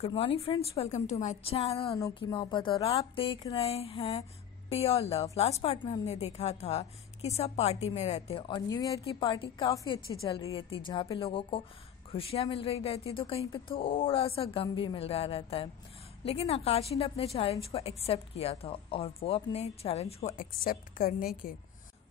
Good morning friends, welcome to my channel Anokhi Mohabbat. और आप देख रहे हैं प्योर लव। लास्ट पार्ट में हमने देखा था कि सब पार्टी में रहते हैं और न्यू ईयर की पार्टी काफ़ी अच्छी चल रही थी, जहाँ पे लोगों को खुशियाँ मिल रही रहती तो कहीं पे थोड़ा सा गम भी मिल रहा रहता है। लेकिन आकाशी ने अपने चैलेंज को एक्सेप्ट किया था और वो अपने चैलेंज को एक्सेप्ट करने के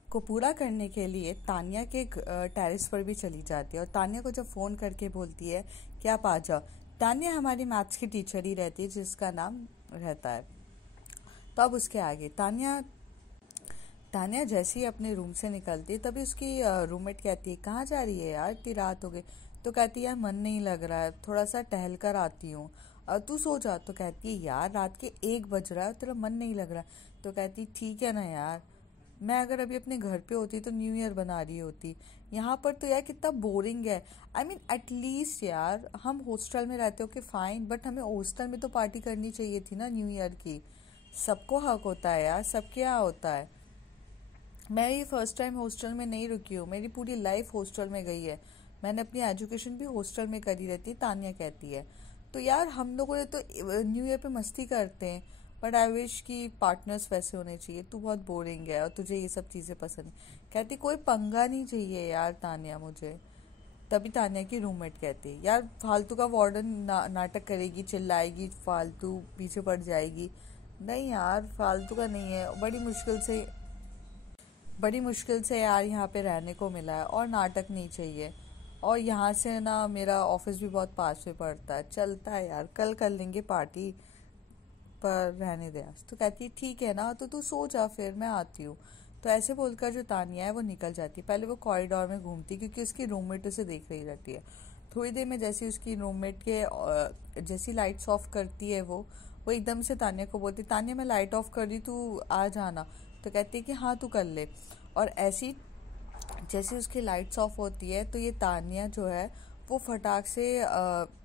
को पूरा करने के लिए तानिया के टेरेस पर भी चली जाती है। और तानिया को जब फ़ोन करके बोलती है कि आप आ जाओ। तानिया हमारी मैथ्स की टीचर ही रहती है जिसका नाम रहता है। तो अब उसके आगे तानिया तानिया जैसे ही अपने रूम से निकलती है तभी उसकी रूममेट कहती है, कहाँ जा रही है यार, इतनी रात हो गई। तो कहती है, यार मन नहीं लग रहा है, थोड़ा सा टहल कर आती हूँ, तू सो जा। तो कहती है, यार रात के 1 बज रहा है, तेरा मन नहीं लग रहा है। तो कहती, ठीक है ना यार, मैं अगर अभी अपने घर पे होती तो न्यू ईयर बना रही होती। यहाँ पर तो यार कितना बोरिंग है। आई मीन एटलीस्ट यार हम हॉस्टल में रहते हो कि फाइन, बट हमें हॉस्टल में तो पार्टी करनी चाहिए थी ना न्यू ईयर की। सबको हक होता है यार, सबके यहाँ होता है। मैं ये फर्स्ट टाइम हॉस्टल में नहीं रुकी हूँ, मेरी पूरी लाइफ हॉस्टल में गई है। मैंने अपनी एजुकेशन भी हॉस्टल में करी रहती है, तानिया कहती है। तो यार हम लोगों ने तो न्यू ईयर पे मस्ती करते हैं, बट आई विश कि पार्टनर्स वैसे होने चाहिए। तू बहुत बोरिंग है और तुझे ये सब चीज़ें पसंद है। कहती, कोई पंगा नहीं चाहिए यार तानिया मुझे। तभी तानिया की रूममेट कहती है, यार फालतू का वार्डन नाटक करेगी, चिल्लाएगी, फालतू पीछे पड़ जाएगी। नहीं यार, फालतू का नहीं है, बड़ी मुश्किल से यार यहाँ पे रहने को मिला है और नाटक नहीं चाहिए। और यहाँ से ना मेरा ऑफिस भी बहुत पास में पड़ता है, चलता है यार, कल कर लेंगे पार्टी, पर रहने दे आज। तो कहती है, ठीक है ना, तो तू सो जा, फिर मैं आती हूँ। तो ऐसे बोलकर जो तानिया है वो निकल जाती है। पहले वो कॉरिडोर में घूमती क्योंकि उसकी रूममेट उसे देख रही रहती है। थोड़ी देर में जैसी उसकी रूममेट के जैसी लाइट्स ऑफ करती है वो एकदम से तानिया को बोलती, तानिया मैं लाइट ऑफ कर रही, तू आ जाना। तो कहती है कि हाँ तू कर ले। और ऐसी जैसे उसकी लाइट्स ऑफ होती है तो ये तानिया जो है वो फटाक से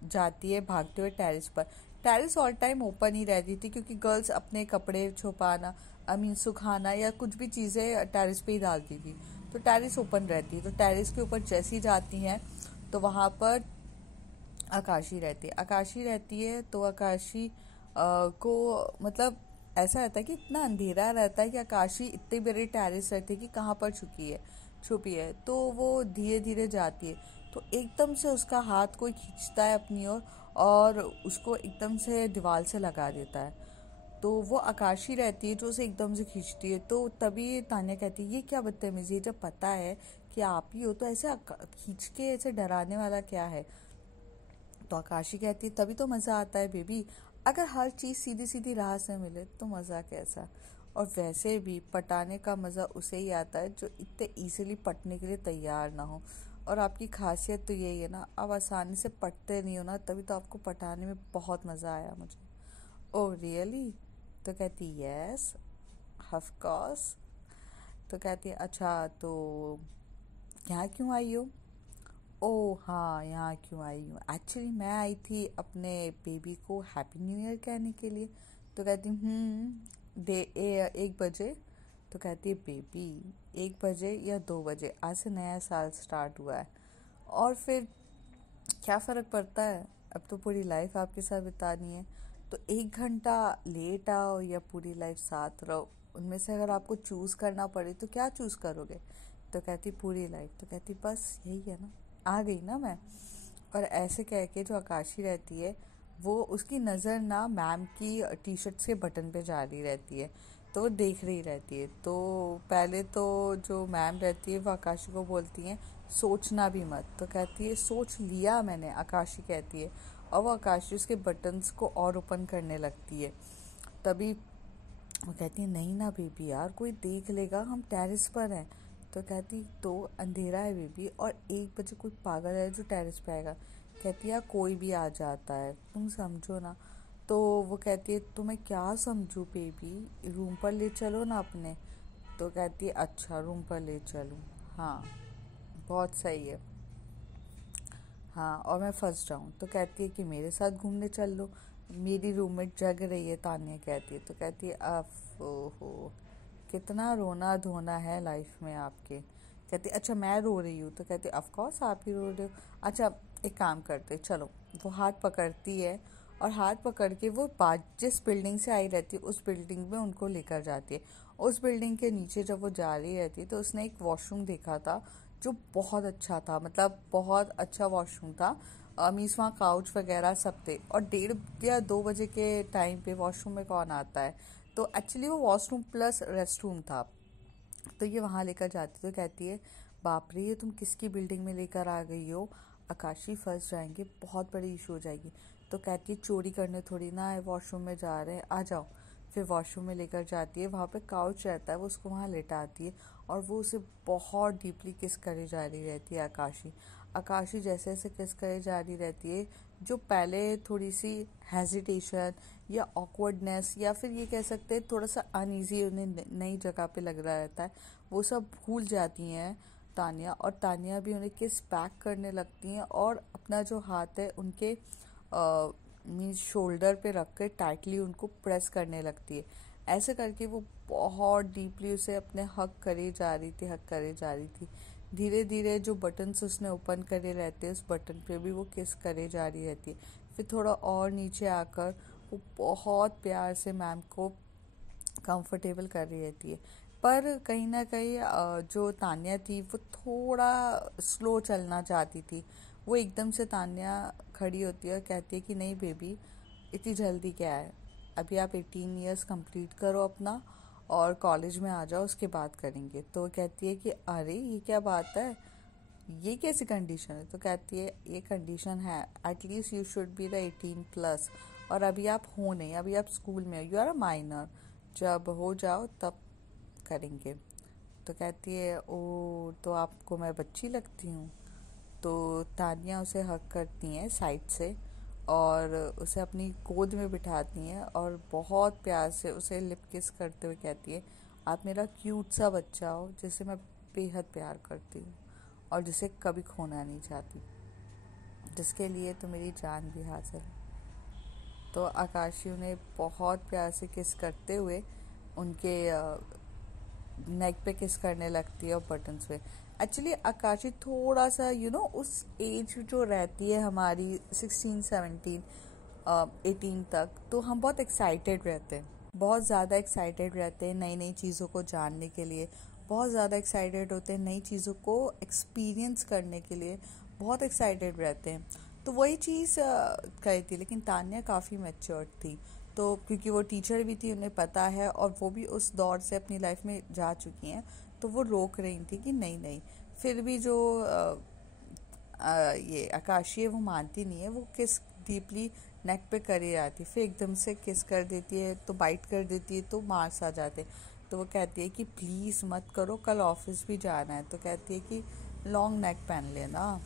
जाती है भागते हुए टेरेस पर। टेरेस ऑल टाइम ओपन ही रहती थी क्योंकि गर्ल्स अपने कपड़े छुपाना, आई मीन सुखाना या कुछ भी चीज़ें टेरेस पे ही डालती थी। तो टेरेस ओपन रहती है। तो टेरेस के ऊपर जैसे ही जाती हैं तो वहाँ पर आकाशी रहती है। तो आकाशी को मतलब ऐसा रहता है कि इतना अंधेरा रहता है कि आकाशी इतनी बड़ी टेरेस रहती है कि कहाँ पर छुपी है। तो वो धीरे धीरे जाती है तो एकदम से उसका हाथ कोई खींचता है अपनी ओर और उसको एकदम से दीवार से लगा देता है। तो वो आकाशी रहती है जो उसे एकदम से खींचती है। तो तभी तान्या कहती है, ये क्या बदतमीजी है, जब पता है कि आप ही हो तो ऐसे खींच के ऐसे डराने वाला क्या है। तो आकाशी कहती है, तभी तो मज़ा आता है बेबी, अगर हर चीज़ सीधी सीधी राह से मिले तो मज़ा कैसा। और वैसे भी पटाने का मज़ा उसे ही आता है जो इतने इजीली पटने के लिए तैयार ना हो। और आपकी खासियत तो यही है ना, आप आसानी से पटते नहीं हो ना, तभी तो आपको पटाने में बहुत मज़ा आया मुझे। Oh really. तो कहती, यस ऑफ कोर्स। तो कहती है, अच्छा तो यहाँ क्यों आई हो। ओह हाँ, यहाँ क्यों आई हूँ, एक्चुअली मैं आई थी अपने बेबी को हैप्पी न्यू ईयर कहने के लिए। तो कहती, 1 बजे। तो कहती है, बेबी 1 बजे या 2 बजे, आज से नया साल स्टार्ट हुआ है और फिर क्या फ़र्क पड़ता है, अब तो पूरी लाइफ आपके साथ बितानी है। तो 1 घंटा लेट आओ या पूरी लाइफ साथ रहो, उनमें से अगर आपको चूज़ करना पड़े तो क्या चूज़ करोगे। तो कहती, पूरी लाइफ। तो कहती, बस यही है ना, आ गई ना मैं। और ऐसे कह के जो आकाशी रहती है वो उसकी नज़र ना मैम की टी शर्ट्स के बटन पे जा रही रहती है। तो वो देख रही रहती है। तो पहले तो जो मैम रहती है वो आकाशी को बोलती हैं, सोचना भी मत। तो कहती है, सोच लिया मैंने, आकाशी कहती है। और वो आकाशी उसके बटन्स को और ओपन करने लगती है। तभी वो कहती है, नहीं ना बेबी यार, कोई देख लेगा, हम टेरेस पर हैं। तो कहती, तो अंधेरा है बेबी और 1 बजे कोई पागल है जो टेरेस पे आएगा। कहती है, यार कोई भी आ जाता है, तुम समझो ना। तो वो कहती है, तो मैं क्या समझूं बेबी, रूम पर ले चलो ना अपने। तो कहती है, अच्छा रूम पर ले चलूँ, हाँ बहुत सही है, हाँ और मैं फंस जाऊँ। तो कहती है कि मेरे साथ घूमने चल लो, मेरी रूममेट जग रही है, तान्या कहती है। तो कहती है, अफ ओहो, कितना रोना धोना है लाइफ में आपके। कहती, अच्छा मैं रो रही हूँ। तो कहती, ऑफ कोर्स आप ही रो रहे हो। अच्छा एक काम करते चलो। वो हाथ पकड़ती है और हाथ पकड़ के वो बात जिस बिल्डिंग से आई रहती है उस बिल्डिंग में उनको लेकर जाती है। उस बिल्डिंग के नीचे जब वो जा रही रहती है तो उसने एक वॉशरूम देखा था जो बहुत अच्छा था, मतलब बहुत अच्छा वॉशरूम था। मीन्स वहाँ काउच वगैरह सब थे, और 1:30 या 2 बजे के टाइम पे वॉशरूम में कौन आता है। तो एक्चुअली वो वॉशरूम प्लस रेस्ट रूम था। तो ये वहाँ लेकर जाती तो कहती है, बाप रे ये तुम किसकी बिल्डिंग में लेकर आ गई हो, आकाशी फंस जाएंगे, बहुत बड़ी इशू हो जाएगी। तो कहती है चोरी करने थोड़ी ना है, वॉशरूम में जा रहे हैं, आ जाओ। फिर वॉशरूम में लेकर जाती है, वहाँ पे काउच रहता है, वो उसको वहाँ लेटाती है और वो उसे बहुत डीपली किस करे जा रही रहती है आकाशी। आकाशी जैसे जैसे किस करे जा रही रहती है, जो पहले थोड़ी सी हेजिटेशन या ऑकवर्डनेस या फिर ये कह सकते हैं थोड़ा सा अनईजी उन्हें नई जगह पे लग रहा रहता है, वो सब भूल जाती हैं तानिया। और तानिया भी उन्हें किस बैक करने लगती हैं और अपना जो हाथ है उनके मीन्स शोल्डर पे रख कर टाइटली उनको प्रेस करने लगती है। ऐसे करके वो बहुत डीपली उसे अपने हक करे जा रही थी, हक करे जा रही थी। धीरे धीरे जो बटन्स उसने ओपन करे रहते हैं उस बटन पे भी वो किस करे जा रही रहती है। फिर थोड़ा और नीचे आकर वो बहुत प्यार से मैम को कंफर्टेबल कर रही रहती है। पर कहीं ना कहीं जो तान्या थी वो थोड़ा स्लो चलना चाहती थी। वो एकदम से तान्या खड़ी होती है और कहती है कि नहीं बेबी, इतनी जल्दी क्या है, अभी आप 18 ईयर्स कंप्लीट करो अपना और कॉलेज में आ जाओ, उसके बाद करेंगे। तो वो कहती है कि अरे ये क्या बात है, ये कैसी कंडीशन है। तो कहती है ये कंडीशन है, at least you should be the 18+, और अभी आप हो नहीं, अभी आप स्कूल में हो, यू आर अ माइनर, जब हो जाओ तब करेंगे। तो कहती है ओ तो आपको मैं बच्ची लगती हूँ। तो तानिया उसे हक करती हैं साइड से और उसे अपनी गोद में बिठाती हैं और बहुत प्यार से उसे लिप किस करते हुए कहती है, आप मेरा क्यूट सा बच्चा हो जिसे मैं बेहद प्यार करती हूँ और जिसे कभी खोना नहीं चाहती, जिसके लिए तो मेरी जान भी हाजिर है। तो आकाशी उन्हें बहुत प्यार से किस करते हुए उनके नेक पे किस करने लगती है और बटन्स पे। एक्चुअली आकाशी थोड़ा सा उस एज जो रहती है हमारी 16, 17, 18 तक, तो हम बहुत एक्साइटेड रहते हैं, बहुत ज़्यादा एक्साइटेड रहते हैं नई नई चीज़ों को जानने के लिए, बहुत ज़्यादा एक्साइटेड होते हैं नई चीज़ों को एक्सपीरियंस करने के लिए, बहुत एक्साइटेड रहते हैं। तो वही चीज़ कही थी, लेकिन तान्या काफ़ी मैच्योर्ड थी। तो क्योंकि वो टीचर भी थी, उन्हें पता है और वो भी उस दौर से अपनी लाइफ में जा चुकी हैं, तो वो रोक रही थी कि नहीं नहीं। फिर भी जो ये आकाशी है वो मानती नहीं है, वो किस डीपली नेक पे कर ही आती, फिर एकदम से किस कर देती है, तो बाइट कर देती है तो मार्क्स आ जाते। तो वो कहती है कि प्लीज़ मत करो, कल ऑफिस भी जाना है। तो कहती है कि लॉन्ग नेक पहन लेना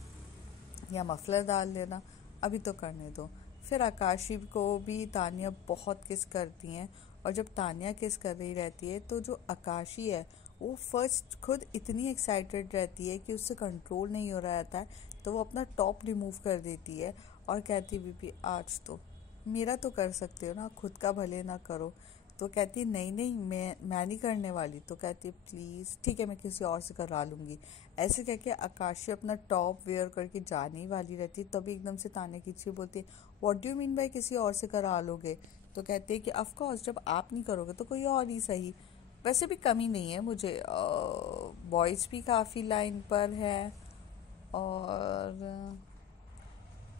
या मफलर डाल लेना, अभी तो करने दो। फिर आकाशी को भी तानिया बहुत किस करती हैं, और जब तानिया किस कर रही रहती है तो जो आकाशी है वो फर्स्ट खुद इतनी एक्साइटेड रहती है कि उससे कंट्रोल नहीं हो रहा रहता है, तो वो अपना टॉप रिमूव कर देती है और कहती है बीबी आज तो मेरा तो कर सकते हो ना, खुद का भले ना करो। तो कहती नहीं नहीं, मैं नहीं करने वाली। तो कहती है प्लीज़ ठीक है मैं किसी और से करा लूँगी। ऐसे कह के आकाशी अपना टॉप वेयर करके जाने ही वाली रहती, तभी एकदम से ताने की बोलती है what do you mean by किसी और से करा लोगे। तो कहते हैं कि ऑफ कोर्स जब आप नहीं करोगे तो कोई और ही सही। वैसे भी कमी नहीं है मुझे, बॉयज़ भी काफ़ी लाइन पर है। और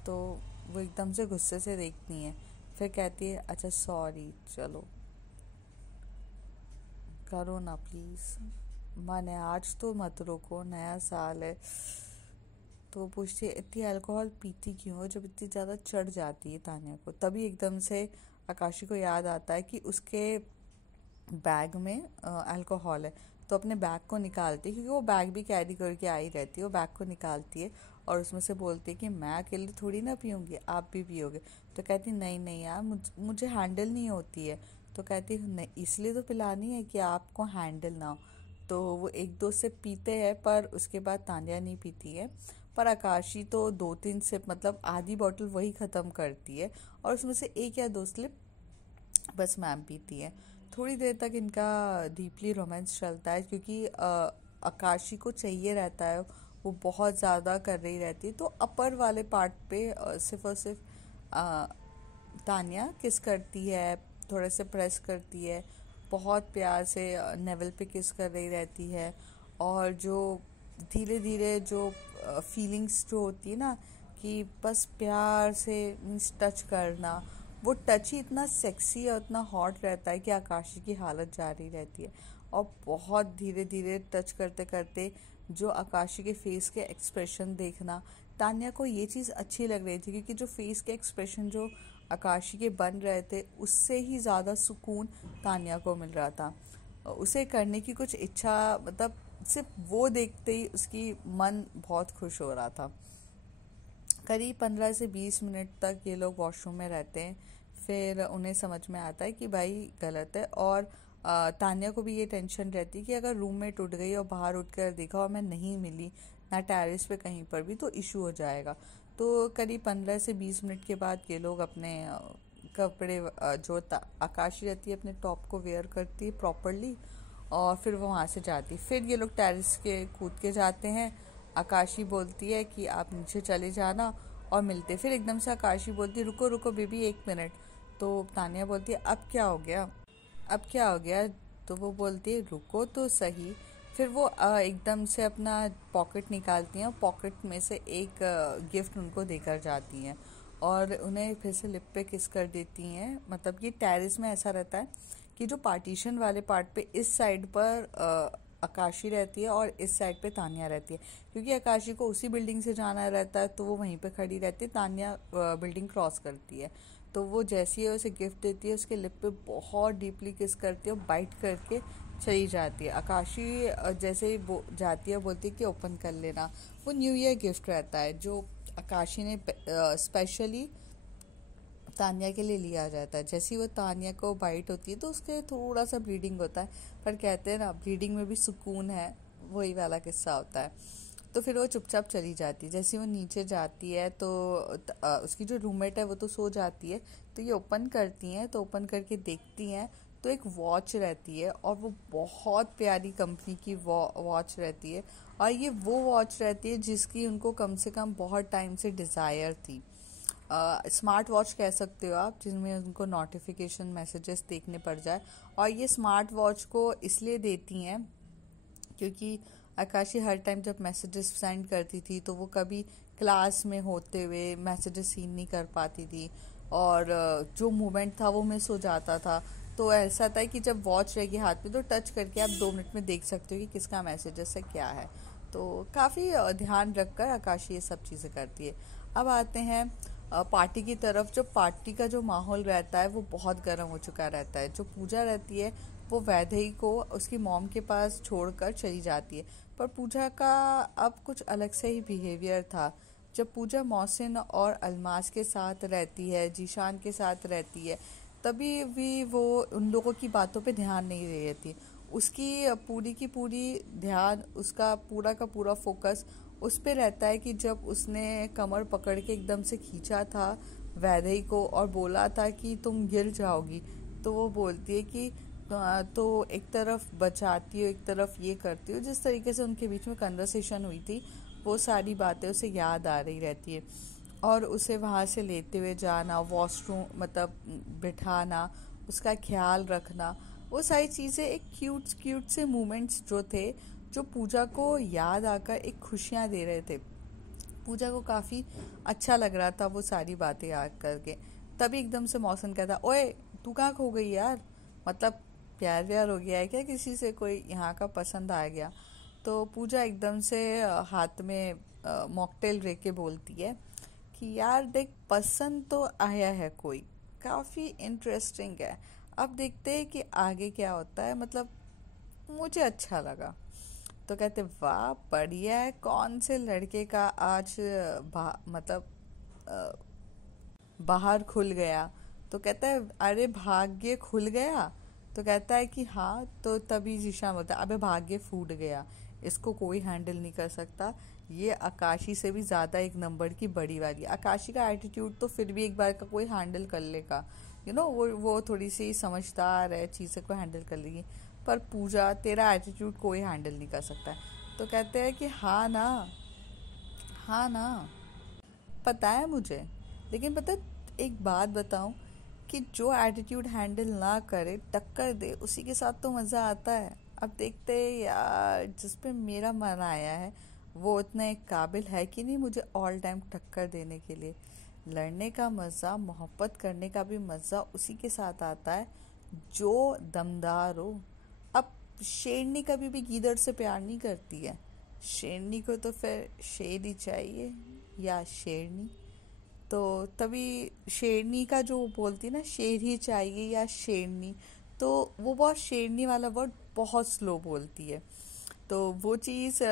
तो वो एकदम से गुस्से से देखती हैं, फिर कहती है अच्छा सॉरी चलो करो ना प्लीज़, माने आज तो मत रोको, नया साल है। तो वो पूछती है इतनी अल्कोहल पीती क्यों हो जब इतनी ज़्यादा चढ़ जाती है तान्या को। तभी एकदम से आकाशी को याद आता है कि उसके बैग में अल्कोहल है। तो अपने बैग को निकालती है, क्योंकि वो बैग भी कैरी करके आई रहती है, वो बैग को निकालती है और उसमें से बोलती है कि मैं अकेले थोड़ी ना पीऊँगी, आप भी पियोगे। तो कहती नहीं नहीं यार, मुझे हैंडल नहीं होती है। तो कहती नहीं इसलिए तो पिलानी है कि आपको हैंडल ना हो। तो वो एक दो सिप पीते हैं पर उसके बाद तान्या नहीं पीती है। पर आकाशी तो 2-3 सिप मतलब आधी बोतल वही ख़त्म करती है और उसमें से एक या दो स्लिप बस मैम पीती है। थोड़ी देर तक इनका डीपली रोमांस चलता है, क्योंकि आकाशी को चाहिए रहता है, वो बहुत ज़्यादा कर रही रहती है। तो अपर वाले पार्ट पे सिर्फ और सिर्फ तान्या किस करती है, थोड़े से प्रेस करती है, बहुत प्यार से नेवल पे किस कर रही रहती है। और जो धीरे धीरे जो फीलिंग्स जो होती है ना, कि बस प्यार से मीन्स टच करना, वो टच ही इतना सेक्सी और इतना हॉट रहता है कि आकाशी की हालत जारी रहती है। और बहुत धीरे धीरे टच करते करते जो आकाशी के फेस के एक्सप्रेशन देखना, तान्या को ये चीज़ अच्छी लग रही थी क्योंकि जो फेस के एक्सप्रेशन जो आकाशी के बन रहे थे उससे ही ज़्यादा सुकून तान्या को मिल रहा था। उसे करने की कुछ इच्छा, मतलब सिर्फ वो देखते ही उसकी मन बहुत खुश हो रहा था। करीब 15 से 20 मिनट तक ये लोग वॉशरूम में रहते हैं। फिर उन्हें समझ में आता है कि भाई गलत है। और तान्या को भी ये टेंशन रहती है कि अगर रूममेट उठ गई और बाहर उठ कर देखा और मैं नहीं मिली ना टेरेस पे कहीं पर भी, तो इशू हो जाएगा। तो करीब 15 से 20 मिनट के बाद ये लोग अपने कपड़े जो आकाशी रहती है अपने टॉप को वेयर करती है प्रॉपरली, और फिर वो वहाँ से जाती है। फिर ये लोग टेरेस के कूद के जाते हैं। आकाशी बोलती है कि आप नीचे चले जाना और मिलते। फिर एकदम से आकाशी बोलती है रुको रुको बेबी 1 मिनट। तो तान्या बोलती है अब क्या हो गया, अब क्या हो गया। तो वो बोलती है रुको तो सही। फिर वो एकदम से अपना पॉकेट निकालती हैं और पॉकेट में से एक गिफ्ट उनको देकर जाती हैं और उन्हें फिर से लिप पे किस कर देती हैं। मतलब ये टेरेस में ऐसा रहता है कि जो पार्टीशन वाले पार्ट पे इस साइड पर आकाशी रहती है और इस साइड पे तान्या रहती है, क्योंकि आकाशी को उसी बिल्डिंग से जाना रहता है तो वो वहीं पे खड़ी रहती है। तान्या बिल्डिंग क्रॉस करती है तो वो जैसी है उसे गिफ्ट देती है, उसके लिप पे बहुत डीपली किस करती है और बाइट करके चली जाती है। आकाशी जैसे ही जाती है बोलती है कि ओपन कर लेना। वो न्यू ईयर गिफ्ट रहता है जो आकाशी ने स्पेशली तान्या के लिए लिया जाता है। जैसे ही वो तान्या को बाइट होती है तो उसके थोड़ा सा ब्लीडिंग होता है, पर कहते हैं ना ब्लीडिंग में भी सुकून है, वही वाला किस्सा होता है। तो फिर वो चुपचाप चली जाती है। जैसे वो नीचे जाती है तो उसकी जो रूममेट है वो तो सो जाती है, तो ये ओपन करती हैं। तो ओपन करके देखती हैं तो एक वॉच रहती है और वो बहुत प्यारी कंपनी की वॉच रहती है। और ये वो वॉच रहती है जिसकी उनको कम से कम बहुत टाइम से डिज़ायर थी। स्मार्ट वॉच कह सकते हो आप, जिनमें उनको नोटिफिकेशन मैसेजेस देखने पड़ जाए। और ये स्मार्ट वॉच को इसलिए देती हैं क्योंकि आकाशी हर टाइम जब मैसेजेस सेंड करती थी तो वो कभी क्लास में होते हुए मैसेजेस सीन नहीं कर पाती थी और जो मूवमेंट था वो मिस हो जाता था। तो ऐसा था कि जब वॉच रहेगी हाथ में तो टच करके आप 2 मिनट में देख सकते हो कि किसका मैसेजेस है क्या है। तो काफ़ी ध्यान रखकर आकाशी ये सब चीज़ें करती है। अब आते हैं पार्टी की तरफ। जो पार्टी का जो माहौल रहता है वो बहुत गर्म हो चुका रहता है। जो पूजा रहती है वो वैदेही को उसकी मॉम के पास छोड़कर चली जाती है, पर पूजा का अब कुछ अलग से ही बिहेवियर था। जब पूजा मोहसिन और अलमास के साथ रहती है, जीशान के साथ रहती है, तभी भी वो उन लोगों की बातों पे ध्यान नहीं दे रही थी। उसकी पूरी की पूरी ध्यान, उसका पूरा का पूरा फोकस उस पे रहता है कि जब उसने कमर पकड़ के एकदम से खींचा था वैदेही को और बोला था कि तुम गिर जाओगी, तो वो बोलती है कि तो एक तरफ बचाती हो एक तरफ ये करती हो। जिस तरीके से उनके बीच में कन्वर्सेशन हुई थी वो सारी बातें उसे याद आ रही रहती है और उसे वहाँ से लेते हुए जाना, वॉशरूम मतलब बिठाना, उसका ख्याल रखना, वो सारी चीज़ें एक क्यूट क्यूट से मोमेंट्स जो थे जो पूजा को याद आकर एक खुशियाँ दे रहे थे। पूजा को काफ़ी अच्छा लग रहा था वो सारी बातें याद करके। तभी एकदम से मौसम कहता ओए तू कहाँ खो गई यार, मतलब प्यार व्यार हो गया है क्या किसी से, कोई यहाँ का पसंद आ गया। तो पूजा एकदम से हाथ में मॉकटेल रख के बोलती है कि यार देख पसंद तो आया है कोई, काफ़ी इंटरेस्टिंग है, अब देखते हैं कि आगे क्या होता है, मतलब मुझे अच्छा लगा। तो कहते वाह बढ़िया है, कौन से लड़के का आज मतलब अ, बाहर खुल गया। तो कहता है अरे भाग्य खुल गया। तो कहता है कि हाँ। तो तभी जीशान बोलता है अबे भाग्य फूट गया, इसको कोई हैंडल नहीं कर सकता, ये आकाशी से भी ज़्यादा एक नंबर की बड़ी वाली। आकाशी का एटीट्यूड तो फिर भी एक बार का कोई हैंडल कर लेगा, वो थोड़ी सी समझदार है, चीज़ें को हैंडल कर लेगी, पर पूजा तेरा एटीट्यूड कोई हैंडल नहीं कर सकता है। तो कहते हैं कि हाँ ना, हाँ ना, पता है मुझे, लेकिन पता एक बात बताऊं कि जो एटीट्यूड हैंडल ना करे, टक्कर दे, उसी के साथ तो मज़ा आता है। अब देखते हैं यार, जिस पे मेरा मन आया है वो उतना एक काबिल है कि नहीं मुझे ऑल टाइम टक्कर देने के लिए। लड़ने का मज़ा, मोहब्बत करने का भी मज़ा उसी के साथ आता है जो दमदार हो। अब शेरनी कभी भी गीदड़ से प्यार नहीं करती है। शेरनी को तो फिर शेर ही चाहिए या शेरनी। तो तभी शेरनी का जो बोलती है ना, शेर ही चाहिए या शेरनी, तो वो बहुत शेरनी वाला वर्ड बहुत स्लो बोलती है। तो वो चीज़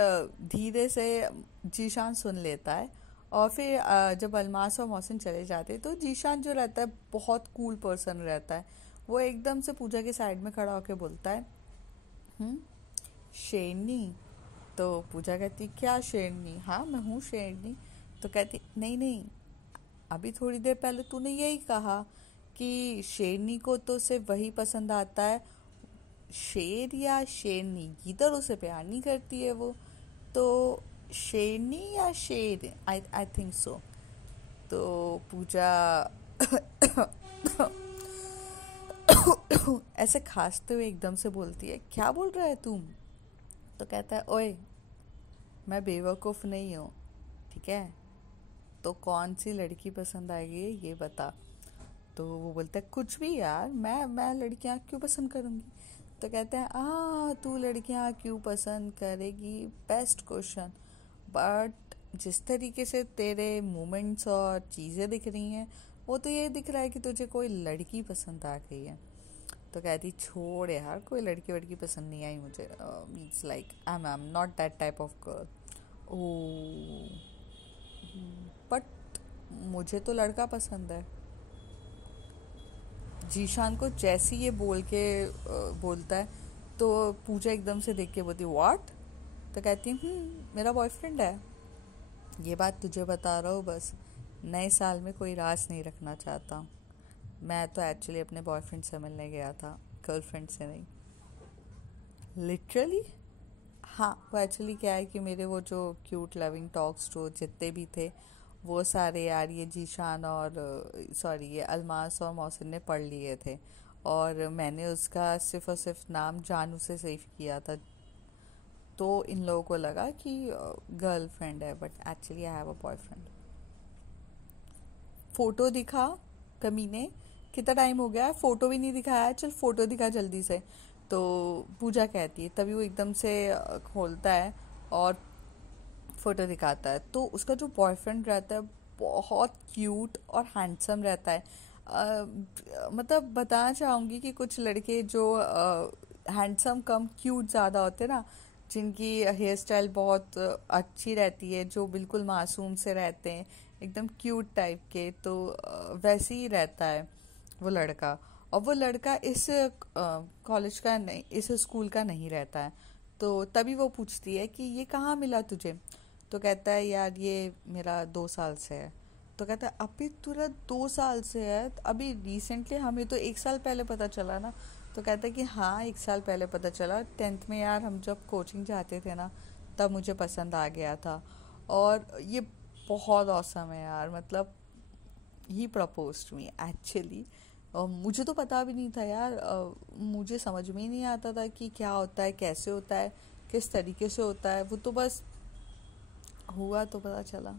धीरे से जीशान सुन लेता है। और फिर जब अलमास और मोहसिन चले जाते हैं तो जीशान जो रहता है बहुत कूल पर्सन रहता है। वो एकदम से पूजा के साइड में खड़ा होकर बोलता है, हम्म, शेरनी। तो पूजा कहती, क्या शेरनी? हाँ मैं हूँ शेरनी। तो कहती, नहीं नहीं, अभी थोड़ी देर पहले तूने यही कहा कि शेरनी को तो सिर्फ वही पसंद आता है, शेर या शेरनी, गीदड़ उसे प्यार नहीं करती है वो। तो शेरनी या शेर, आई आई थिंक सो। तो पूजा ऐसे खांसते हुए एकदम से बोलती है, क्या बोल रहा है तुम? तो कहता है, ओए मैं बेवकूफ़ नहीं हूँ, ठीक है? तो कौन सी लड़की पसंद आएगी ये बता। तो वो बोलता है, कुछ भी यार, मैं लड़कियां क्यों पसंद करूंगी? तो कहते हैं, तू लड़कियां क्यों पसंद करेगी, बेस्ट क्वेश्चन। बट जिस तरीके से तेरे मूवमेंट्स और चीज़ें दिख रही हैं, वो तो ये दिख रहा है कि तुझे कोई लड़की पसंद आ गई है। तो कहती, छोड़ यार, कोई लड़की वड़की पसंद नहीं आई मुझे। Means like I am not that type of girl. ओ, बट मुझे तो लड़का पसंद है। जीशान को जैसी ये बोल के बोलता है तो पूजा एकदम से देख के बोलती, व्हाट? तो कहती, मेरा बॉयफ्रेंड है। ये बात तुझे बता रहा हूँ बस, नए साल में कोई राज नहीं रखना चाहता हूँ। मैं तो एक्चुअली अपने बॉयफ्रेंड से मिलने गया था, गर्लफ्रेंड से नहीं। लिटरली? हाँ, वो एक्चुअली क्या है कि मेरे वो जो क्यूट लविंग टॉक्स जो जितने भी थे, वो सारे यार ये जीशान और सॉरी ये अलमास और मोहसिन ने पढ़ लिए थे। और मैंने उसका सिर्फ और सिर्फ नाम जानू से सेव किया था। तो इन लोगों को लगा कि गर्लफ्रेंड है, but actually I have a boyfriend. Photo दिखा कमीने, कितना टाइम हो गया है, फोटो भी नहीं दिखाया है, चल फोटो दिखा जल्दी से। तो पूजा कहती है, तभी वो एकदम से खोलता है और फोटो दिखाता है। तो उसका जो बॉयफ्रेंड रहता है बहुत क्यूट और हैंडसम रहता है। मतलब बताना चाहूँगी कि कुछ लड़के जो हैंडसम कम क्यूट ज़्यादा होते हैं ना, जिनकी हेयर स्टाइल बहुत अच्छी रहती है, जो बिल्कुल मासूम से रहते हैं, एकदम क्यूट टाइप के, तो वैसे ही रहता है वो लड़का। और वो लड़का इस कॉलेज का नहीं, इस स्कूल का नहीं रहता है। तो तभी वो पूछती है कि ये कहाँ मिला तुझे? तो कहता है, यार ये मेरा 2 साल से है। तो कहता है, अभी तुरा 2 साल से है? अभी रिसेंटली, हमें तो 1 साल पहले पता चला ना। तो कहता है कि हाँ, 1 साल पहले पता चला, 10th में यार हम जब कोचिंग जाते थे ना, तब मुझे पसंद आ गया था। और ये बहुत औसम है यार, मतलब ही प्रपोज टू मी एक्चुअली। मुझे तो पता भी नहीं था यार, मुझे समझ में ही नहीं आता था कि क्या होता है, कैसे होता है, किस तरीके से होता है। वो तो बस हुआ तो पता चला।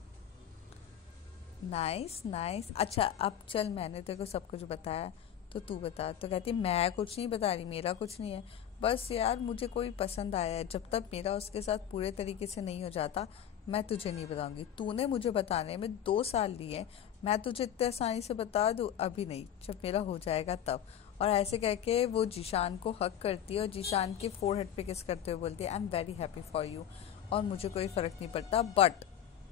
Nice nice. अच्छा अब चल, मैंने तेरे को सब कुछ बताया, तो तू बता। तो कहती, मैं कुछ नहीं बता रही, मेरा कुछ नहीं है। बस यार मुझे कोई पसंद आया है, जब तक मेरा उसके साथ पूरे तरीके से नहीं हो जाता मैं तुझे नहीं बताऊंगी। तूने मुझे बताने में 2 साल लिए, मैं तुझे इतने आसानी से बता दूँ? अभी नहीं, जब मेरा हो जाएगा तब। और ऐसे कह के वो जीशान को हक करती है और जीशान के फोरहेड पे किस करते हुए बोलती है, I am very happy for you, और मुझे कोई फ़र्क नहीं पड़ता। बट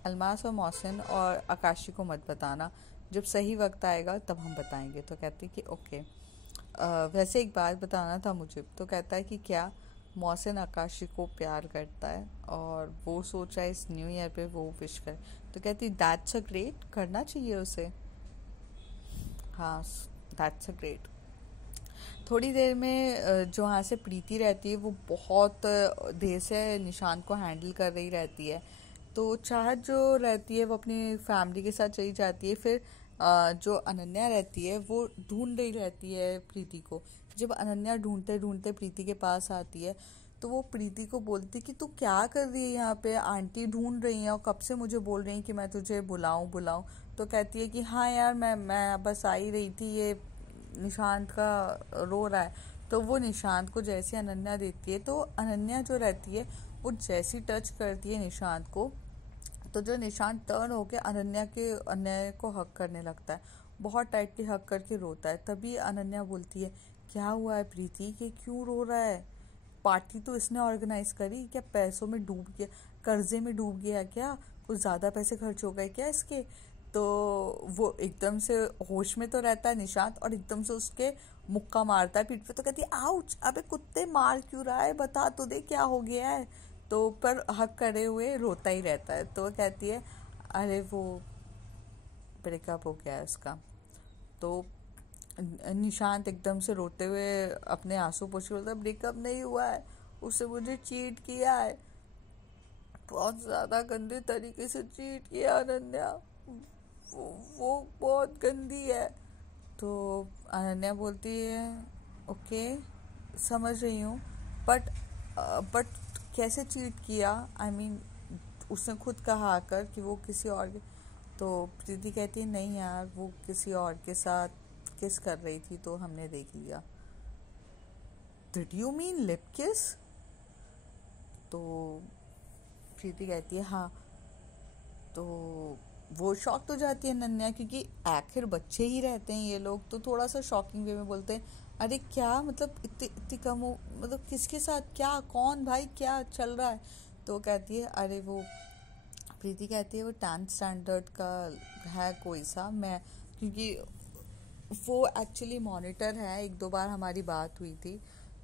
अलमास और मोहसिन और आकाशी को मत बताना, जब सही वक्त आएगा तब हम बताएंगे। तो कहती कि ओके। वैसे एक बात बताना था मुझे। तो कहता है कि क्या? मोहसिन आकाशी को प्यार करता है और वो सोच रहा है इस न्यू ईयर पे वो विश करे। तो कहती, दैट्स अ ग्रेट, करना चाहिए उसे। हाँ, दैट्स अ ग्रेट। थोड़ी देर में जो वहाँ से प्रीति रहती है वो बहुत देर से निशान को हैंडल कर रही रहती है। तो चाहत जो रहती है वो अपनी फैमिली के साथ चली जाती है। फिर जो अनन्या रहती है वो ढूंढ रही रहती है प्रीति को। जब अनन्या ढूंढते ढूंढते प्रीति के पास आती है तो वो प्रीति को बोलती कि तू क्या कर रही है यहाँ पे, आंटी ढूंढ रही हैं और कब से मुझे बोल रही हैं कि मैं तुझे बुलाऊं बुलाऊं। तो कहती है कि हाँ यार मैं बस आ ही रही थी, ये निशांत का रो रहा है। तो वो निशांत को जैसे अनन्या देती है तो अनन्या जो रहती है वो जैसी टच करती है निशांत को, तो जो निशांत टर्न होके अनन्या को हक करने लगता है, बहुत टाइटली हक करके रोता है। तभी अनन्या बोलती है क्या हुआ है प्रीति, कि क्यों रो रहा है, पार्टी तो इसने ऑर्गेनाइज करी क्या, पैसों में डूब गया, कर्जे में डूब गया क्या, कुछ ज़्यादा पैसे खर्च हो गए क्या इसके। तो वो एकदम से होश में तो रहता है निशांत और एकदम से उसके मुक्का मारता है पीठ पे। तो कहती है आउच, अबे कुत्ते मार क्यों रहा है, बता तो दे क्या हो गया है। तो पर हक करे हुए रोता ही रहता है। तो वो कहती है अरे वो ब्रेकअप हो गया है उसका। तो निशांत एकदम से रोते हुए अपने आंसू पोंछ के बोलता है ब्रेकअप नहीं हुआ है, उसने मुझे चीट किया है, बहुत ज़्यादा गंदे तरीके से चीट किया अनन्या, वो बहुत गंदी है। तो अनन्या बोलती है ओके समझ रही हूँ, बट बट कैसे चीट किया, आई मीन उसने खुद कहा आकर कि वो किसी और के। तो प्रीति कहती है नहीं यार वो किसी और के साथ किस कर रही थी तो हमने देख लिया। डिड यू मीन लिप किस। तो प्रीति कहती है हाँ। तो वो शॉक तो जाती है अनन्या, क्योंकि आखिर बच्चे ही रहते हैं ये लोग, तो थोड़ा सा शॉकिंग वे में बोलते हैं अरे क्या मतलब इतनी कम हो, मतलब किसके साथ, क्या कौन भाई क्या चल रहा है। तो कहती है अरे वो प्रीति कहती है वो 10th स्टैंडर्ड का है कोई सा, मैं क्योंकि वो एक्चुअली मॉनिटर है, एक दो बार हमारी बात हुई थी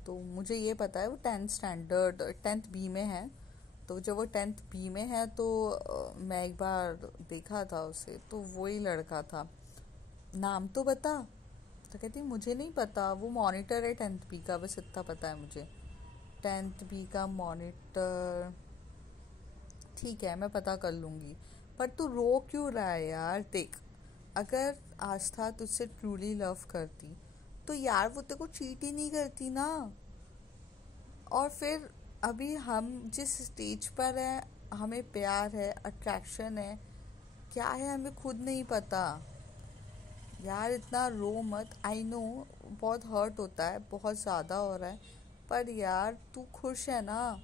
तो मुझे ये पता है वो 10th स्टैंडर्ड 10th बी में है। तो जब वो 10th बी में है तो मैं एक बार देखा था उसे, तो वही लड़का था, नाम तो बता। तो कहती मुझे नहीं पता, वो मॉनिटर है 10th बी का, बस इतना पता है मुझे, 10th बी का मॉनिटर। ठीक है मैं पता कर लूँगी, पर तू रो क्यों रहा है यार। देख अगर आस्था तुझसे ट्रूली लव करती तो यार वो तेरे को चीट ही नहीं करती ना। और फिर अभी हम जिस स्टेज पर है, हमें प्यार है, अट्रैक्शन है, क्या है हमें खुद नहीं पता। यार इतना रो मत, आई नो बहुत हर्ट होता है, बहुत ज़्यादा हो रहा है, पर यार तू खुश है ना,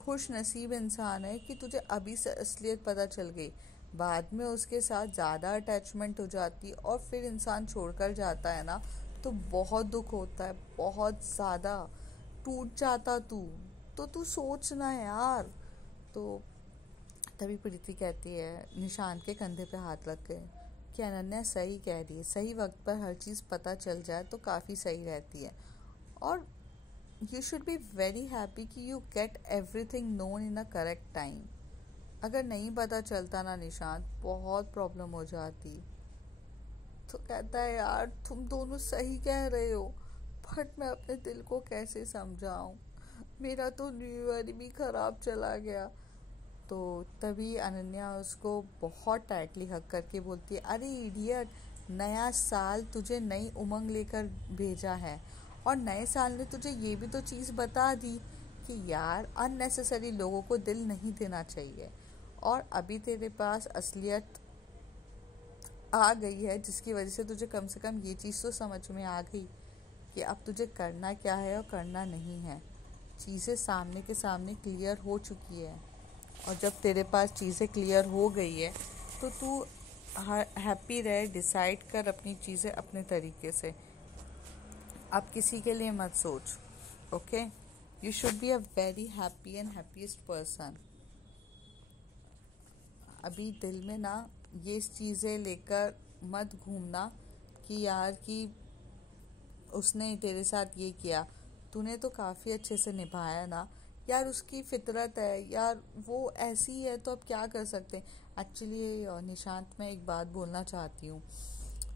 खुश नसीब इंसान है कि तुझे अभी से असलियत पता चल गई। बाद में उसके साथ ज़्यादा अटैचमेंट हो जाती और फिर इंसान छोड़कर जाता है ना, तो बहुत दुख होता है, बहुत ज़्यादा टूट जाता तू। तो तू सोचना यार। तो तभी प्रीति कहती है निशांत के कंधे पे हाथ रख के कि अनन्या सही कह रही है, सही वक्त पर हर चीज़ पता चल जाए तो काफ़ी सही रहती है। और you should be very happy कि you get everything known in a correct time. अगर नहीं पता चलता ना निशांत, बहुत प्रॉब्लम हो जाती। तो कहता है यार तुम दोनों सही कह रहे हो, बट मैं अपने दिल को कैसे समझाऊं, मेरा तो न्यू ईयर भी खराब चला गया। तो तभी अनन्या उसको बहुत टाइटली हक करके बोलती है अरे इडियट, नया साल तुझे नई उमंग लेकर भेजा है, और नए साल ने तुझे ये भी तो चीज़ बता दी कि यार अननेसेसरी लोगों को दिल नहीं देना चाहिए। और अभी तेरे पास असलियत आ गई है जिसकी वजह से तुझे कम से कम ये चीज़ तो समझ में आ गई कि अब तुझे करना क्या है और करना नहीं है। चीज़ें सामने के सामने क्लियर हो चुकी है, और जब तेरे पास चीज़ें क्लियर हो गई है तो तू हैप्पी रहे, डिसाइड कर अपनी चीज़ें अपने तरीके से, अब किसी के लिए मत सोच। Okay, you should be a very happy and happiest person. अभी दिल में ना ये चीज़ें लेकर मत घूमना कि यार कि उसने तेरे साथ ये किया, तूने तो काफ़ी अच्छे से निभाया ना यार, उसकी फितरत है यार, वो ऐसी है तो अब क्या कर सकते हैं। एक्चुअली निशांत मैं एक बात बोलना चाहती हूँ।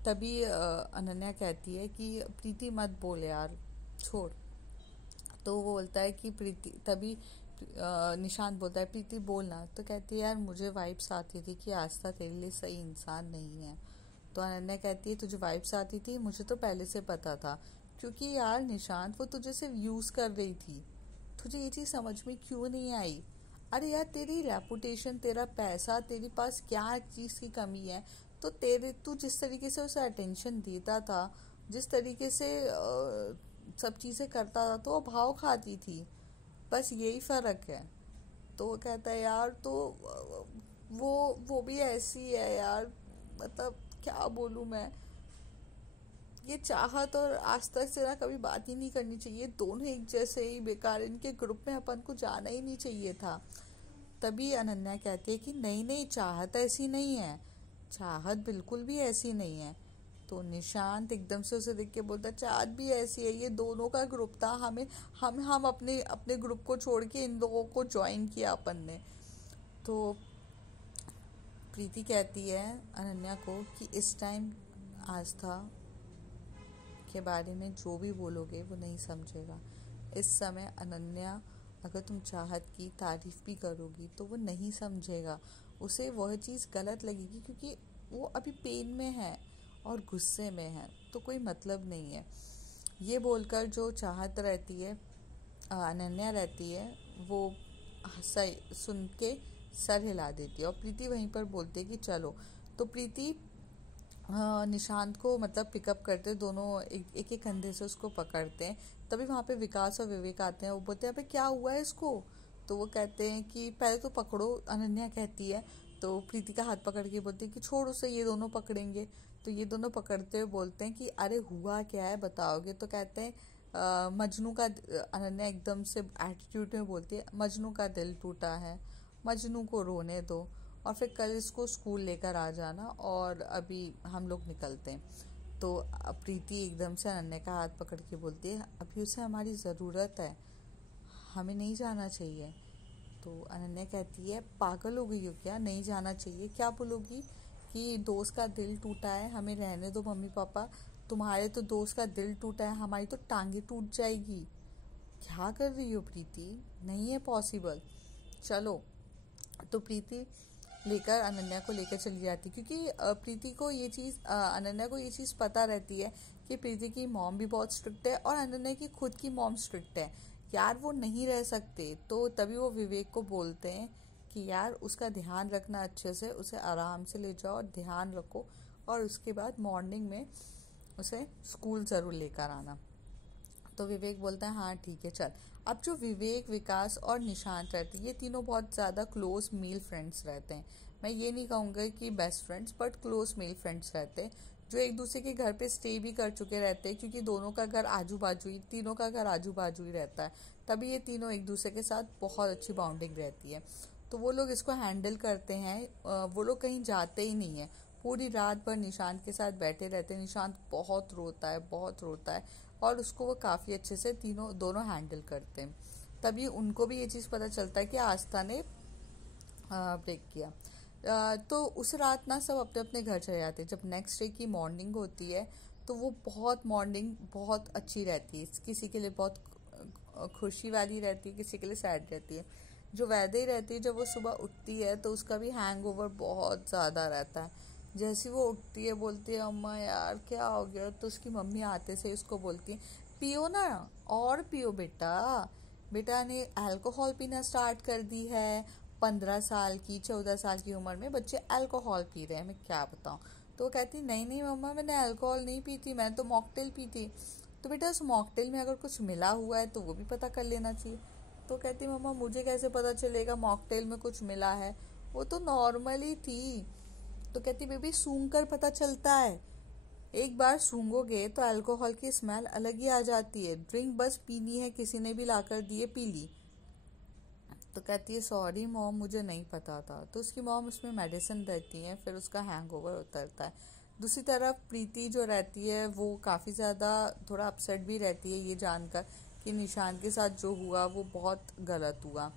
तभी अनन्या कहती है कि प्रीति मत बोल यार, छोड़। तो वो बोलता है कि प्रीति, तभी निशांत बोलता है प्रीति बोलना। तो कहती है यार मुझे वाइब्स आती थी कि आस्था तेरे लिए सही इंसान नहीं है। तो अनन्या कहती है तुझे वाइब्स आती थी, मुझे तो पहले से पता था, क्योंकि यार निशांत वो तुझे सिर्फ यूज़ कर रही थी। तुझे ये चीज़ समझ में क्यों नहीं आई? अरे यार तेरी रेपुटेशन, तेरा पैसा, तेरे पास क्या चीज़ की कमी है? तो तू जिस तरीके से उसे अटेंशन देता था, जिस तरीके से सब चीज़ें करता था, तो वो भाव खाती थी। बस यही फ़र्क है। तो वो कहता है यार तो वो भी ऐसी है यार, मतलब क्या बोलूँ मैं। ये चाहत और आस्था से ना कभी बात ही नहीं करनी चाहिए, दोनों एक जैसे ही बेकार, इनके ग्रुप में अपन को जाना ही नहीं चाहिए था। तभी अनन्या कहती है कि नहीं नहीं, चाहत ऐसी नहीं है, चाहत बिल्कुल भी ऐसी नहीं है। तो निशांत एकदम से उसे देख के बोलता चाहत भी ऐसी है, ये दोनों का ग्रुप था, हमें हम अपने अपने ग्रुप को छोड़ के इन लोगों को ज्वाइन किया अपन ने। तो प्रीति कहती है अनन्या को कि इस टाइम आस्था के बारे में जो भी बोलोगे वो नहीं समझेगा। इस समय अनन्या, अगर तुम चाहत की तारीफ भी करोगी तो वो नहीं समझेगा, उसे वह चीज़ गलत लगेगी, क्योंकि वो अभी पेन में है और गुस्से में है, तो कोई मतलब नहीं है। ये बोलकर जो चाहत रहती है, अनन्या रहती है, वो सही सुन के सर हिला देती है और प्रीति वहीं पर बोलती है कि चलो। तो प्रीति निशांत को मतलब पिकअप करते, दोनों एक एक कंधे से उसको पकड़ते हैं। तभी वहाँ पे विकास और विवेक आते हैं। वो बोलते हैं अबे क्या हुआ है इसको? तो वो कहते हैं कि पहले तो पकड़ो, अनन्या कहती है। तो प्रीति का हाथ पकड़ के बोलती है कि छोड़ उसे, ये दोनों पकड़ेंगे। तो ये दोनों पकड़ते हुए बोलते हैं कि अरे हुआ क्या है बताओगे? तो कहते हैं मजनू का, अनन्या एकदम से एटीट्यूड में बोलती है मजनू का दिल टूटा है, मजनू को रोने दो और फिर कल इसको स्कूल लेकर आ जाना, और अभी हम लोग निकलते हैं। तो प्रीति एकदम से अनन्या का हाथ पकड़ के बोलती है अभी उसे हमारी ज़रूरत है, हमें नहीं जाना चाहिए। तो अनन्या कहती है पागल हो गई हो क्या, नहीं जाना चाहिए? क्या बोलोगी कि दोस्त का दिल टूटा है, हमें रहने दो मम्मी पापा, तुम्हारे तो दोस्त का दिल टूटा है, हमारी तो टांगे टूट जाएगी। क्या कर रही हो प्रीति? नहीं है पॉसिबल, चलो। तो प्रीति लेकर अनन्या को लेकर चली जाती, क्योंकि प्रीति को ये चीज़, अनन्या को ये चीज़ पता रहती है कि प्रीति की मॉम भी बहुत स्ट्रिक्ट है और अनन्या की खुद की मॉम स्ट्रिक्ट है। यार वो नहीं रह सकते। तो तभी वो विवेक को बोलते हैं कि यार उसका ध्यान रखना अच्छे से, उसे आराम से ले जाओ और ध्यान रखो, और उसके बाद मॉर्निंग में उसे स्कूल ज़रूर लेकर आना। तो विवेक बोलता है हाँ ठीक है चल। अब जो विवेक, विकास और निशांत रहते हैं, ये तीनों बहुत ज़्यादा क्लोज मेल फ्रेंड्स रहते हैं। मैं ये नहीं कहूँगा कि best friends, but close male friends रहते हैं, जो एक दूसरे के घर पे स्टे भी कर चुके रहते हैं, क्योंकि दोनों का घर आजू बाजू ही, तीनों का घर आजू बाजू ही रहता है। तभी ये तीनों एक दूसरे के साथ बहुत अच्छी बाउंडिंग रहती है। तो वो लोग इसको हैंडल करते हैं। वो लोग कहीं जाते ही नहीं है, पूरी रात भर निशांत के साथ बैठे रहते हैं। निशांत बहुत रोता है, बहुत रोता है, और उसको वो काफ़ी अच्छे से दोनों हैंडल करते हैं। तभी उनको भी ये चीज़ पता चलता है कि आस्था ने ब्रेक किया। तो उस रात ना सब अपने अपने घर चले जाते हैं। जब नेक्स्ट डे की मॉर्निंग होती है तो वो मॉर्निंग बहुत अच्छी रहती है, किसी के लिए बहुत खुशी वाली रहती है, किसी के लिए सैड रहती है। जो वैदे रहती है, जब वो सुबह उठती है तो उसका भी हैंगओवर बहुत ज़्यादा रहता है। जैसी वो उठती है बोलती है अम्मा यार क्या हो गया? तो उसकी मम्मी आते से उसको बोलती है पियो ना, और पियो बेटा, बेटा ने अल्कोहल पीना स्टार्ट कर दी है। 15 साल की, 14 साल की उम्र में बच्चे अल्कोहल पी रहे हैं, मैं क्या बताऊँ। तो वो कहती नहीं नहीं मम्मा, मैंने अल्कोहल नहीं पी थी, मैंने तो मॉकटेल पी थी। तो बेटा उस मॉकटेल में अगर कुछ मिला हुआ है तो वो भी पता कर लेना चाहिए। तो कहती मम्मा मुझे कैसे पता चलेगा मॉकटेल में कुछ मिला है, वो तो नॉर्मली थी। तो कहती बेबी सूंघ कर पता चलता है, एक बार सूंघोगे तो अल्कोहल की स्मेल अलग ही आ जाती है। ड्रिंक बस पीनी है, किसी ने भी लाकर दिए पी ली। तो कहती है सॉरी मॉम, मुझे नहीं पता था। तो उसकी मॉम उसमें मेडिसिन रहती है, फिर उसका हैंगओवर उतरता है। दूसरी तरफ प्रीति जो रहती है वो काफ़ी ज़्यादा थोड़ा अपसेट भी रहती है ये जानकर कि निशान के साथ जो हुआ वो बहुत गलत हुआ।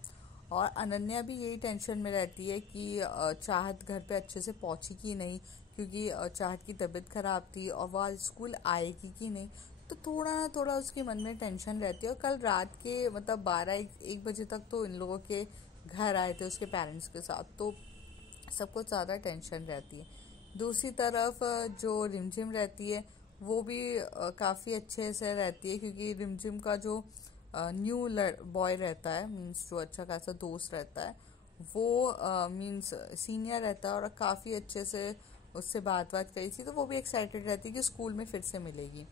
और अनन्या भी यही टेंशन में रहती है कि चाहत घर पे अच्छे से पहुंची कि नहीं, क्योंकि चाहत की तबीयत ख़राब थी, और वह स्कूल आएगी कि नहीं। तो थोड़ा ना थोड़ा उसके मन में टेंशन रहती है। और कल रात के मतलब 12-1 बजे तक तो इन लोगों के घर आए थे उसके पेरेंट्स के साथ, तो सबको ज़्यादा टेंशन रहती है। दूसरी तरफ जो रिमझिम रहती है वो भी काफ़ी अच्छे से रहती है, क्योंकि रिमझिम का जो न्यू बॉय रहता है, मीन्स जो अच्छा खासा दोस्त रहता है, वो मीन्स सीनियर रहता है और काफ़ी अच्छे से उससे बात करी थी, तो वो भी एक्साइटेड रहती है कि स्कूल में फिर से मिलेगी।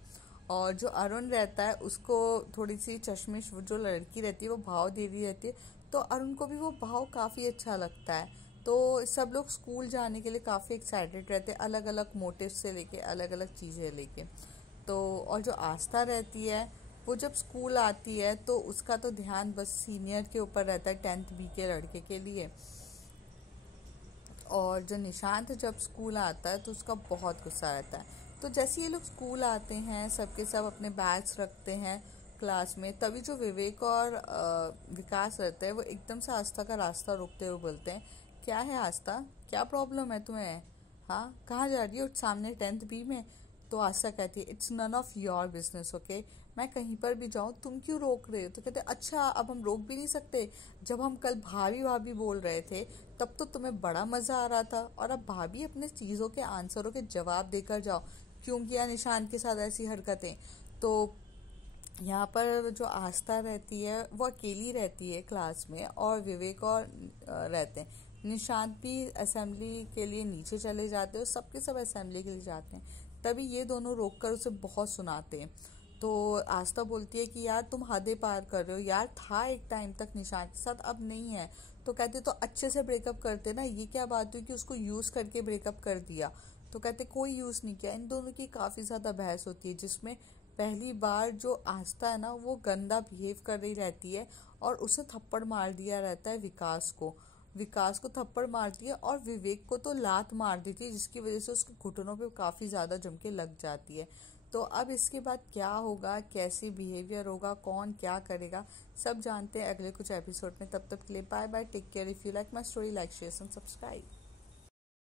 और जो अरुण रहता है उसको थोड़ी सी चश्मिश, वो जो लड़की रहती है वो भाव दे रही रहती है, तो अरुण को भी वो भाव काफ़ी अच्छा लगता है। तो सब लोग स्कूल जाने के लिए काफ़ी एक्साइटेड रहते हैं, अलग अलग मोटिव से लेके, अलग अलग चीज़ें लेके। तो और जो आस्था रहती है वो जब स्कूल आती है तो उसका तो ध्यान बस सीनियर के ऊपर रहता है, 10th बी के लड़के के लिए। और जो निशांत जब स्कूल आता है तो उसका बहुत गुस्सा रहता है। तो जैसे ये लोग स्कूल आते हैं, सबके सब अपने बैग्स रखते हैं क्लास में, तभी जो विवेक और विकास रहते हैं वो एकदम से आस्था का रास्ता रोकते हुए बोलते हैं, क्या है आस्था, क्या प्रॉब्लम है तुम्हें? हाँ, कहाँ जा रही हो? सामने 10th बी में। तो आस्था कहती है, it's none of your business, okay. मैं कहीं पर भी जाऊँ, तुम क्यों रोक रहे हो? तो कहते अच्छा, अब हम रोक भी नहीं सकते। जब हम कल भाभी भाभी बोल रहे थे तब तो तुम्हें बड़ा मजा आ रहा था, और अब भाभी अपने चीजों के आंसरों के जवाब देकर जाओ। क्यों किया निशान के साथ ऐसी हरकतें? तो यहाँ पर जो आस्था रहती है वो अकेली रहती है क्लास में, और विवेक और रहते हैं। निशांत भी असेंबली के लिए नीचे चले जाते हैं और सबके सब असेंबली के लिए जाते हैं। तभी ये दोनों रोककर उसे बहुत सुनाते हैं। तो आस्था बोलती है कि यार तुम हदें पार कर रहे हो यार, था एक टाइम तक निशांत के साथ, अब नहीं है। तो कहते तो अच्छे से ब्रेकअप करते ना, ये क्या बात हुई कि उसको यूज करके ब्रेकअप कर दिया? तो कहते कोई यूज नहीं किया। इन दोनों की काफी ज्यादा बहस होती है, जिसमें पहली बार जो आस्था है ना वो गंदा बिहेव कर रही रहती है और उसे थप्पड़ मार दिया रहता है विकास को थप्पड़ मार दिया, और विवेक को तो लात मार दी थी, जिसकी वजह से उसके घुटनों पे काफी ज्यादा जम के लग जाती है। तो अब इसके बाद क्या होगा, कैसे बिहेवियर होगा, कौन क्या करेगा, सब जानते हैं अगले कुछ एपिसोड में। तब तक के लिए bye bye, take care. If you like my story, like share and subscribe.